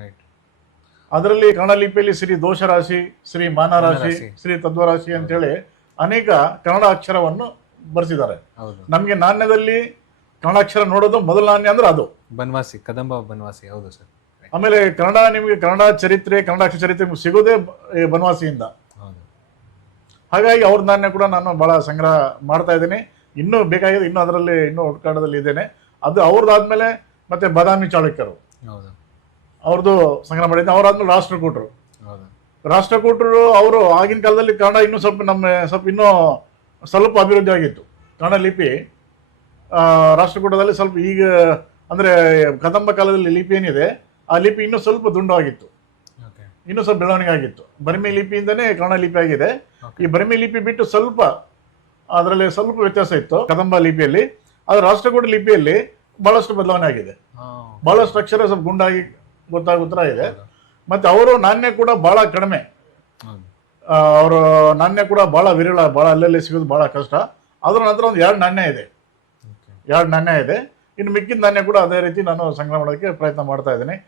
Right. ಅದರಲ್ಲಿ ಕನ್ನಡ ಲಿಪಿಯಲ್ಲಿ ಶ್ರೀ ದೋಷರಾಶಿ, ಶ್ರೀ ಮಾನರಾಶಿ, ಶ್ರೀ ತತ್ವರಾಶಿ ಅಂತೇಳಿ ಅನೇಕ ಕನ್ನಡ ಅಕ್ಷರವನ್ನು ಬರೆಸಿದ್ದಾರೆ. ಹೌದು. ನಮಗೆ ನಾಣ್ಯದಲ್ಲಿ ಕನ್ನಡ ಅಕ್ಷರ ನೋಡೋದು ಮೊದಲ ನಾಣ್ಯ ಅಂದ್ರೆ ಅದು ಬನವಾಸಿ, ಕದಂಬ ಬನವಾಸಿ. ಹೌದು ಸರ್. ಆಮೇಲೆ ಕನ್ನಡ ನಿಮಗೆ ಕನ್ನಡ ಚರಿತ್ರೆ, ಕನ್ನಡ ಅಕ್ಷರ ಚರಿತ್ರೆ ನಿಮ್ಗೆ ಸಿಗೋದೇ ಬನವಾಸಿಯಿಂದ. ಹೌದು. ಹಾಗಾಗಿ ಅವ್ರ ನಾಣ್ಯ ಕೂಡ ನಾನು ಬಹಳ ಸಂಗ್ರಹ ಮಾಡ್ತಾ ಇದ್ದೀನಿ. ಇನ್ನೂ ಬೇಕಾಗಿದೆ, ಇನ್ನೂ ಅದರಲ್ಲಿ ಇನ್ನೂ ಒಟ್ಕಾಡದಲ್ಲಿ ಇದ್ದೇನೆ. ಅದು ಅವ್ರದ್ದಾದ್ಮೇಲೆ ಮತ್ತೆ ಬಾದಾಮಿ ಚಾಳುಕ್ಯರು ಹೌದು. ಅವ್ರದ್ದು ಸಂಗ್ರಹ ಮಾಡಿದ್ದೆ. ಅವರಾದ್ಮೇಲೆ ರಾಷ್ಟ್ರಕೂಟರು. ಹೌದು. ರಾಷ್ಟ್ರಕೂಟರು ಅವರು ಆಗಿನ ಕಾಲದಲ್ಲಿ ಕನ್ನಡ ಇನ್ನೂ ಸ್ವಲ್ಪ ಇನ್ನೂ ಸ್ವಲ್ಪ ಅಭಿವೃದ್ಧಿ ಆಗಿತ್ತು. ಕನ್ನಡ ಲಿಪಿ ರಾಷ್ಟ್ರಕೂಟದಲ್ಲಿ ಸ್ವಲ್ಪ ಈಗ ಅಂದರೆ ಕದಂಬ ಕಾಲದಲ್ಲಿ ಲಿಪಿ ಏನಿದೆ ಆ ಲಿಪಿ ಇನ್ನೂ ಸ್ವಲ್ಪ ದುಂಡಾಗಿತ್ತು, ಓಕೆ. ಇನ್ನೂ ಸ್ವಲ್ಪ ಬೆಳವಣಿಗೆ ಆಗಿತ್ತು. ಬರಿಮಿ ಲಿಪಿಯಿಂದನೇ ಕನ್ನಡ ಲಿಪಿ ಆಗಿದೆ. ಈ ಬರಿಮಿ ಲಿಪಿ ಬಿಟ್ಟು ಸ್ವಲ್ಪ ಅದರಲ್ಲಿ ಸ್ವಲ್ಪ ವ್ಯತ್ಯಾಸ ಇತ್ತು ಕದಂಬ ಲಿಪಿಯಲ್ಲಿ. ಆದರೆ ರಾಷ್ಟ್ರಕೂಟ ಲಿಪಿಯಲ್ಲಿ ಬಹಳಷ್ಟು ಬದಲಾವಣೆ ಆಗಿದೆ. ಬಹಳಷ್ಟು ಅಕ್ಷರ ಸ್ವಲ್ಪ ಗುಂಡಾಗಿ ಗೊತ್ತಾಗುತ್ತರ ಇದೆ. ಮತ್ತೆ ಅವರು ನಾಣ್ಯ ಕೂಡ ಬಹಳ ಕಡಿಮೆ. ಅವರು ನಾಣ್ಯ ಕೂಡ ಬಹಳ ವಿರಳ, ಬಹಳ ಅಲ್ಲಲ್ಲಿ ಸಿಗೋದು ಬಹಳ ಕಷ್ಟ. ಅದರ ನಂತರ ಒಂದು 2 ನಾಣ್ಯ ಇದೆ. 2 ನಾಣ್ಯ ಇದೆ. ಇನ್ನು ಮಿಕ್ಕಿದ ನಾಣ್ಯ ಕೂಡ ಅದೇ ರೀತಿ ನಾನು ಸಂಗ್ರಹ ಮಾಡೋದಕ್ಕೆ ಪ್ರಯತ್ನ ಮಾಡ್ತಾ ಇದ್ದೀನಿ.